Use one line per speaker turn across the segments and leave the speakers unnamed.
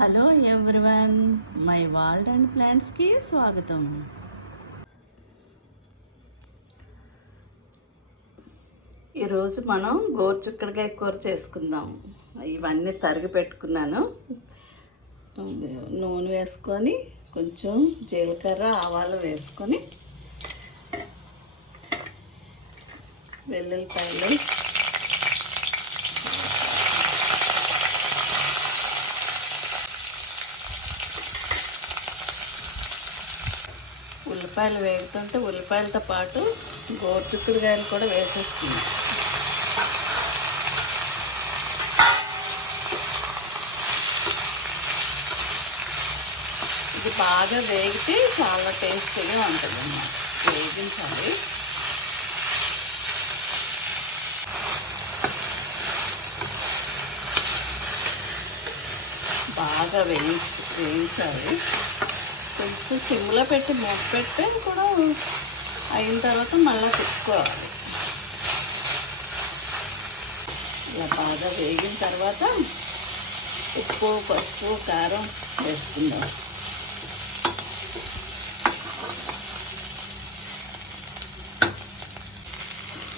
Hello everyone my world and ప్లాంట్స్కి స్వాగతం. ఈరోజు మనం గోరుచుక్కడికాయ కూర చేసుకుందాం. ఇవన్నీ తరిగి పెట్టుకున్నాను. నూనె వేసుకొని కొంచెం జీలకర్ర ఆవాలు వేసుకొని వెల్లుల్లిపాయలు ఉల్లిపాయలు వేగుతుంటే ఉల్లిపాయలతో పాటు గోరుచుక్కుడుకాయలు కూడా వేసేసుకున్నాం. ఇది బాగా వేగితే చాలా టేస్టీగా ఉంటుంది అన్నమాట వేగించాలి. బాగా వేయించ వేయించాలి. కొంచెం సిమ్లో పెట్టి మూత పెట్టి కూడా అయిన తర్వాత మళ్ళీ తిప్పుకోవాలి ఇలా బాగా వేగిన తర్వాత ఉప్పు పసుపు కారం వేసుకుందాం.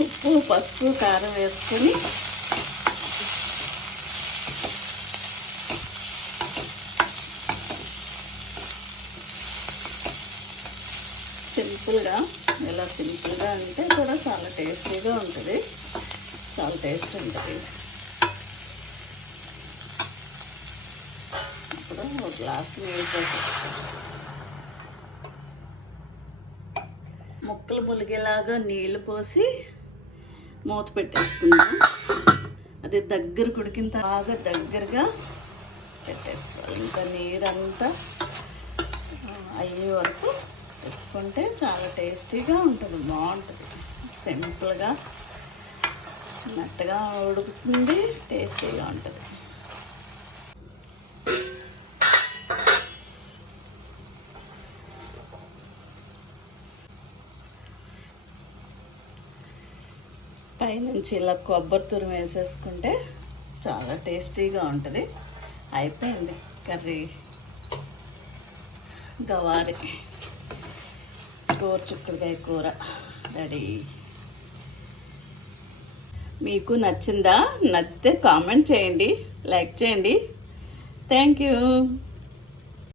ఉప్పు పసుపు కారం వేసుకొని సింపుల్గా ఇలా సింపుల్గా అంటే కూడా చాలా టేస్టీగా ఉంటుంది. చాలా టేస్ట్ ఉంటుంది. ఇప్పుడు ఒక గ్లాస్ నీళ్ళు ముక్కలు ములిగేలాగా నీళ్ళు పోసి మూత పెట్టేసుకుందాం. అది దగ్గర కుడికిన బాగా దగ్గరగా పెట్టేసుకోవాలి. ఇంకా నీరంతా అయ్యే వరకు పెట్టుకుంటే చాలా టేస్టీగా ఉంటుంది బాగుంటుంది. సింపుల్గా మెత్తగా ఉడుకుతుంది టేస్టీగా ఉంటుంది. పైనుంచి ఇలా కొబ్బరి తురుము వేసేసుకుంటే చాలా టేస్టీగా ఉంటుంది. అయిపోయింది కర్రీ. గవారి. కూర చిక్కుడుకాయ కూర రెడీ. మీకు నచ్చిందా? నచ్చితే కామెంట్ చేయండి లైక్ చేయండి. Thank you.